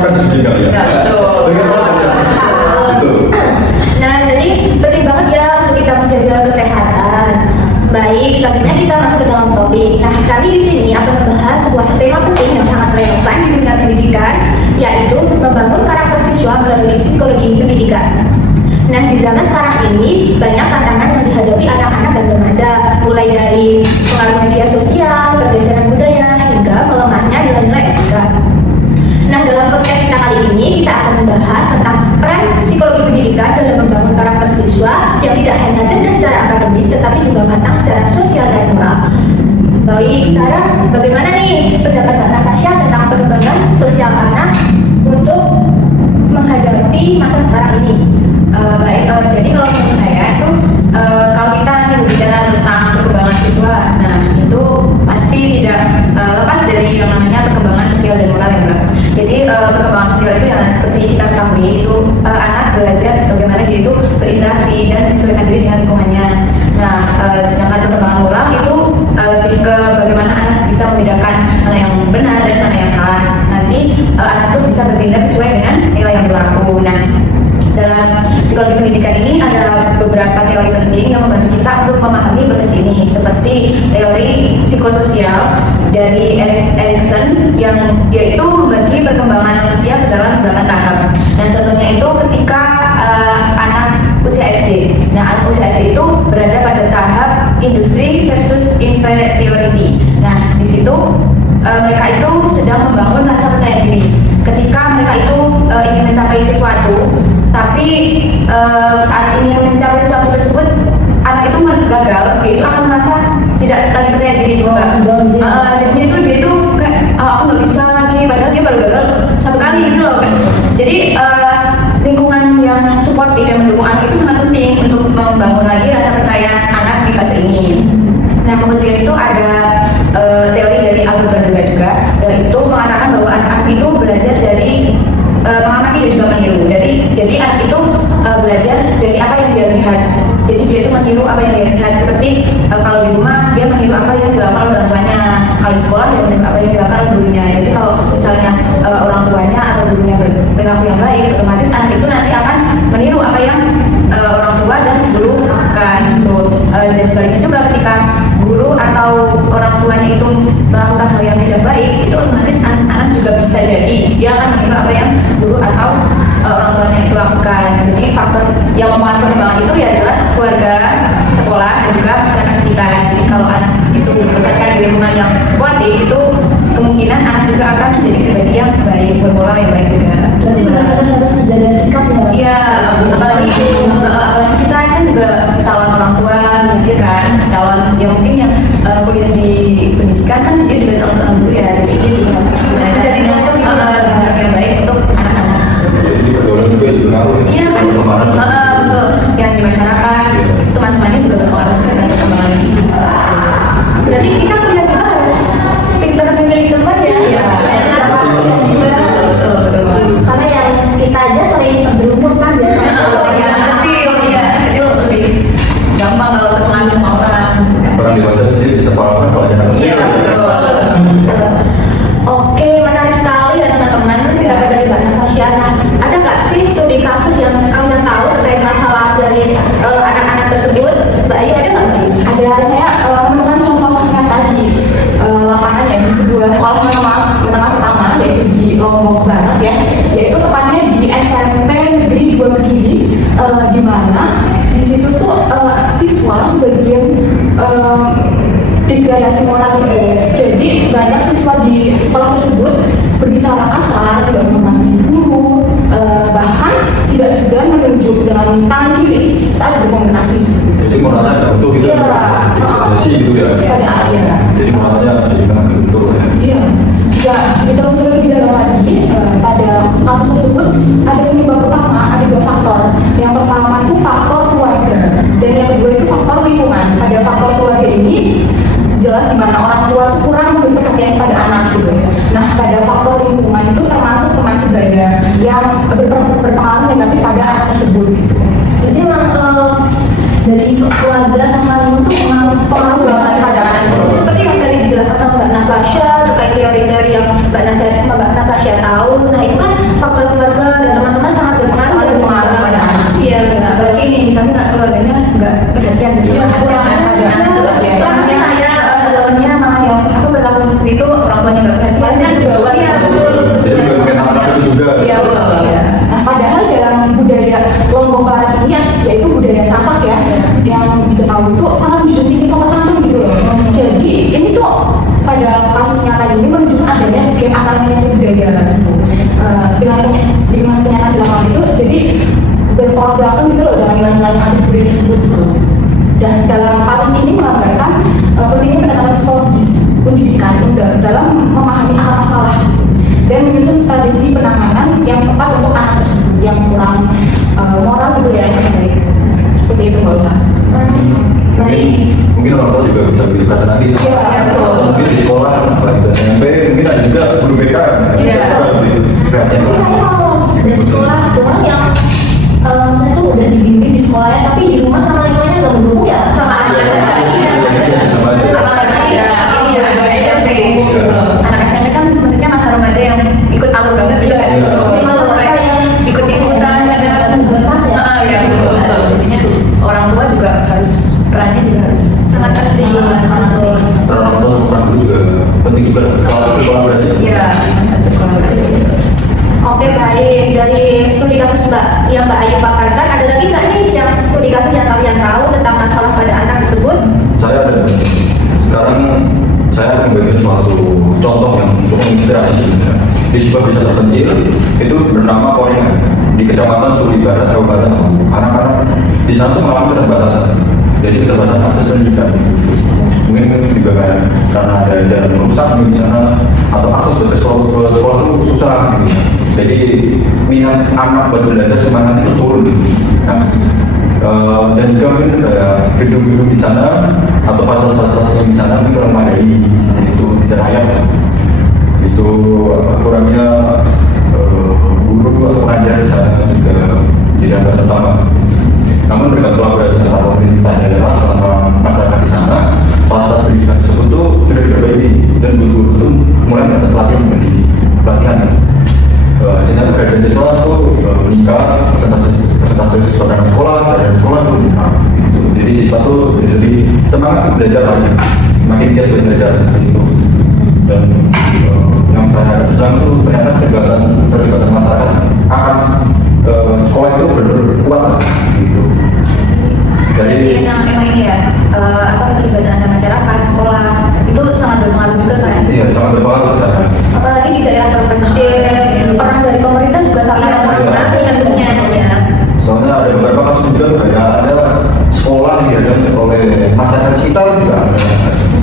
diterapkan di sini kali ya. Betul. Nah, jadi penting banget ya untuk kita menjaga kesehatan. Baik, selanjutnya kita masuk ke dalam topik. Nah, kami di sini akan membahas sebuah tema penting yang sangat relevan di dunia pendidikan, yaitu membangun karakter siswa melalui psikologi pendidikan. Nah, di zaman sekarang ini banyak tantangan yang dihadapi anak-anak dan remaja, mulai dari pengaruh media sosial, pergeseran budaya, hingga melemahnya nilai-nilai etika. Nah, dalam podcast kita kali ini kita akan membahas tentang peran psikologi pendidikan dalam membangun karakter siswa yang tidak hanya cerdas secara akademis tetapi juga matang secara sosial dan moral. Baik, sekarang bagaimana nih pendapat Mbak Natasha tentang pengembangan sosial anak untuk menghadapi masa sekarang ini? Jadi kalau menurut saya itu kalau kita berbicara tentang perkembangan siswa, nah itu pasti tidak lepas dari yang namanya perkembangan sosial dan moral ya Mbak. Jadi perkembangan sosial itu yang seperti kita ketahui itu anak belajar bagaimana dia itu berinteraksi dan menyesuaikan diri dengan lingkungannya. Nah, sedangkan perkembangan moral itu lebih ke bagaimana anak bisa membedakan mana yang benar dan mana yang salah. Nanti anak itu bisa bertindak sesuai dengan nilai yang berlaku. Nah, dalam psikologi pendidikan ini ada beberapa teori penting yang membantu kita untuk memahami proses ini, seperti teori psikososial dari Erikson yang yaitu membagi perkembangan manusia ke dalam 8 tahap. Dan contohnya itu ketika anak usia SD. Nah, anak usia SD itu berada pada tahap industri versus inferiority. Nah, di situ mereka itu sedang membangun rasa percaya diri. Ketika mereka itu ingin mencapai sesuatu, tapi saat ingin mencapai sesuatu tersebut anak itu gagal, dia itu akan merasa tidak lagi percaya diri juga. Jadi dia itu kayak aku nggak bisa lagi, padahal dia baru gagal 1 kali gitu loh kan. Jadi lingkungan yang suportif yang mendukung anak itu sangat penting untuk membangun lagi rasa percaya anak di fase ini. Nah, kemudian itu ada teori dari Albert Bandura juga, yaitu mengatakan bahwa anak-anak itu belajar dari mengamati dan juga meniru. Jadi anak itu belajar dari apa yang dia lihat. Jadi dia itu meniru apa yang dia lihat. Seperti kalau di rumah dia meniru apa yang dilakukan oleh orang tuanya. Kalau di sekolah dia meniru apa yang dilakukan oleh gurunya. Jadi kalau misalnya orang tuanya atau gurunya berperilaku yang baik, otomatis anak itu nanti akan meniru apa yang orang tua dan guru lakukan. Dan sebaliknya juga ketika guru atau orang tuanya itu melakukan hal yang tidak baik, itu otomatis anak-anak juga bisa jadi dia akan meniru apa yang guru atau orang tuanya itu lakukan. Jadi faktor yang mempengaruhi perkembangan itu ya jelas keluarga, sekolah, dan juga masyarakat sekitar. Jadi kalau anak itu dibesarkan di lingkungan yang suportif, itu kemungkinan anak juga akan menjadi pribadi yang baik, bermoral yang baik juga. Berarti benar-benar harus menjaga sikap ya? Iya, apalagi kita kan juga calon orang tua, gitu kan, calon yang mungkin yang kuliah di pendidikan kan dia juga calon guru ya, jadi dia juga harus jadi yang baik untuk anak-anak. Jadi pergaulan juga berpengaruh. Iya kan, betul. Yang di masyarakat, teman-temannya juga berpengaruh ke perkembangan ini. Berarti kita kuliah juga harus pintar memilih teman ya? Iya. Karena yang kita aja sering terjerumus kan biasanya kalau yang kecil lebih gampang kalau terpengaruh sama orang. Orang dewasa itu jadi terpapar kalau ada anak kecil. Oke, menarik sekali ya teman-teman pendapat dari Mbak Natasha. Nah, ada nggak sih studi kasus yang kalian tahu terkait masalah dari anak-anak tersebut? Mbak Ayu ada nggak Mbak Ayu? Ada, saya menemukan contohnya tadi lapangan ya di sebuah sekolah menengah pertama yaitu di Lombok Barat ya, yaitu tepatnya di SMP Negeri 2 Begini, di mana di situ tuh siswa sebagian degradasi moral gitu. Jadi banyak siswa di sekolah tersebut berbicara kasar, tidak menghormati guru, bahkan tidak segan menunjuk dengan tangan kiri saat berkomunikasi. Jadi moralnya ada untuk kita degradasi gitu ya. Iya. Jadi moralnya jadi kena bentuk ya. Iya. Jika kita unsur lebih dalam lagi pada kasus tersebut ada penyebab utama, ada 2 faktor. Yang pertama itu faktor keluarga dan yang kedua itu faktor lingkungan. Pada faktor keluarga ini jelas di mana orang tua itu kurang memberi perhatian pada anak gitu. Nah, pada faktor lingkungan itu termasuk teman sebaya yang berpengaruh negatif pada anak tersebut. Jadi memang dari keluarga sama lingkungan itu pengaruh banget pada anak. Seperti yang tadi dijelaskan sama Mbak Natasha terkait teori-teori yang Mbak Natasha tahu. Nah, itu kan misalnya keluarganya nggak perhatian gitu Iya, kurang ada terus ya Kurang sayang. keluarganya malah yang apa berlaku seperti itu orang tuanya nggak perhatian kan Iya, betul. Jadi juga mungkin anak-anak itu juga. iya betul ya. Nah, padahal dalam budaya Lombok Barat ini yaitu budaya Sasak ya, yang diketahui itu sangat menjunjung tinggi sopan santun gitu loh. Jadi ini tuh pada kasus nyata ini menunjukkan adanya gap antara nilai budaya gitu. Dengan kenyataan di lapangan itu, jadi bertolak belakang gitu loh dengan nilai-nilai anti budaya tersebut gitu. Dan dalam kasus ini menggambarkan pentingnya pendekatan psikologis pendidikan dalam memahami akar masalah gitu, dan menyusun strategi penanganan yang tepat untuk anak tersebut yang kurang moral gitu ya, yang baik. Seperti itu Mbak Ulfa. Mungkin orang tua juga bisa beri perhatian lagi. Iya, betul. Atau mungkin di sekolah baik di SMP mungkin ada juga guru BK yang Iya. bisa juga beri perhatian. Tapi kayaknya kalau dari sekolah doang yang saya tuh udah dibimbing di sekolahnya, tapi di rumah sama lingkungannya nggak mendukung ya sama anak saya. Sama aja. Apalagi ya ini ya SMP anak SMP kan maksudnya masa remaja yang ikut alur banget ya kan Iya. masa yang ikut-ikutan ada sebentar ya. ya betul. Jadinya orang tua juga harus perannya juga harus sangat penting sangat penting. Orang tua sama orang guru juga penting juga kolaborasi. Iya, harus berkolaborasi. Oke, baik. Dari studi kasus yang Mbak Ayu paparkan, ada lagi nggak nih yang studi kasus yang kalian tahu tentang masalah pada anak tersebut? Saya ada. Sekarang saya akan membagikan suatu contoh yang cukup menginspirasi sebenarnya. Di sebuah desa terpencil itu bernama Koringan di Kecamatan Suli Barat, Kabupaten Lombok. Anak-anak di sana tuh mengalami keterbatasan. Jadi keterbatasan akses pendidikan. Mungkin juga karena ada jalan rusak di sana atau akses ke sekolah itu susah. Gitu. Jadi minat anak buat belajar semangat itu turun. Nah, dan juga mungkin gedung-gedung di sana atau fasilitas yang di sana mungkin kurang memadai itu tidak layak. Itu kurangnya guru atau pengajar di sana juga tidak terutama. Namun berkat kolaborasi antara pemerintah daerah sama masyarakat di sana, fasilitas pendidikan tersebut tuh sudah diperbaiki dan guru-guru itu mulai mendapat pelatihan menjadi pelatihan. Sehingga pekerjaan siswa itu meningkat, persentase siswa dalam sekolah itu meningkat. Jadi siswa itu jadi semangat belajar lagi, makin giat belajar seperti itu. Dan yang saya pesan itu ternyata keterlibatan masyarakat akan sekolah itu benar-benar kuat gitu. Jadi memang ini ya apa keterlibatan antara masyarakat sekolah itu sangat berpengaruh juga kan. Iya, sangat berpengaruh. Apalagi di daerah terpencil, peran dari pemerintah juga sangat besar tentunya ya. Soalnya ada beberapa kasus juga kayak ada sekolah yang diadakan oleh masyarakat sekitar juga ada.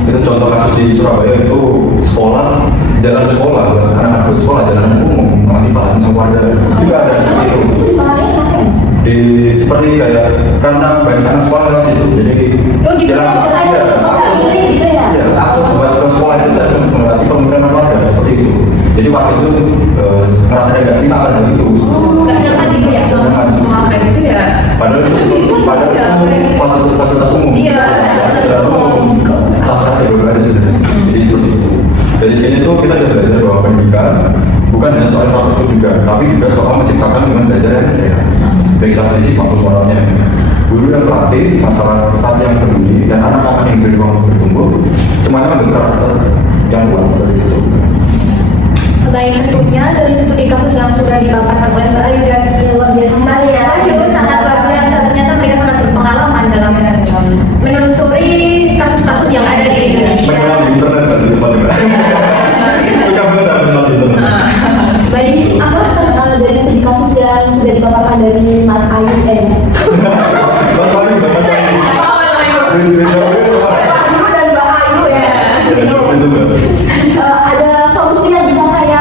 Itu contoh kasus di Surabaya itu sekolah, jalan sekolah, anak-anak buat sekolah, jalan umum, nanti bahan sama warga juga ada seperti itu. Di seperti kayak karena banyak anak sekolah lewat situ, jadi akses buat ke sekolah itu tidak melewati pemukiman warga seperti itu. Jadi waktu itu merasa tidak terima pada itu. Nggak nyaman gitu ya? Kayak gitu ya. Padahal itu fasilitas umum. Iya. Sah-sah ya berada di sini. Jadi seperti itu. Dari sini tuh kita bisa belajar bahwa pendidikan bukan hanya soal infrastruktur juga, tapi juga soal menciptakan lingkungan belajar yang sehat, baik secara fisik maupun moralnya. Guru yang terlatih, masyarakat yang peduli, dan anak-anak yang berjuang bertumbuh, semuanya membentuk karakter yang kuat seperti itu. Baik, tentunya dari studi kasus yang sudah dipaparkan oleh Mbak Ayu dan luar biasa sangat luar biasa. Ternyata mereka sangat berpengalaman dalam menelusuri kasus-kasus yang ada di Indonesia. Mengenal di internet dan di tempat juga. Suka banget mengenal di internet. Baik, apa dari studi kasus yang sudah dipaparkan dari Mas Ayu Mas Bayu. Ayu dan Mbak Ayu ya. Itu ada solusi yang bisa saya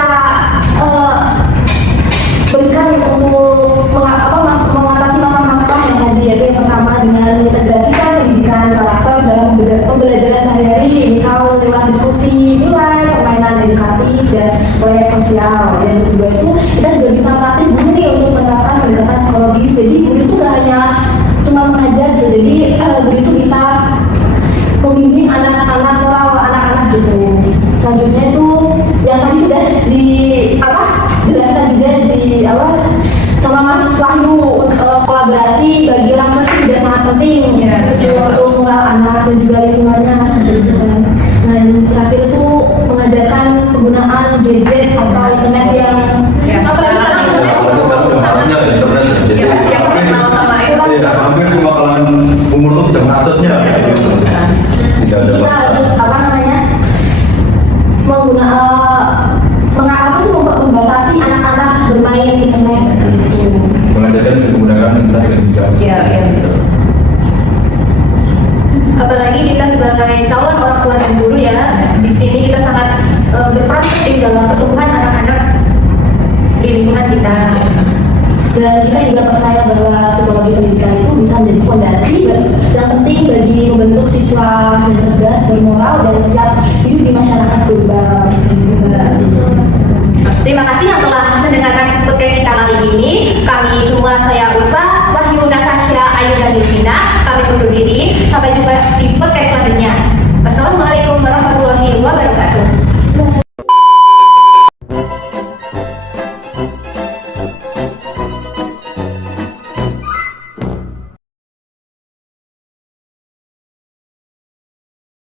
lingkungan kita. Dan kita juga percaya bahwa psikologi pendidikan itu bisa menjadi fondasi yang penting bagi membentuk siswa yang cerdas, bermoral, dan siap hidup di masyarakat global. Terima kasih yang telah mendengarkan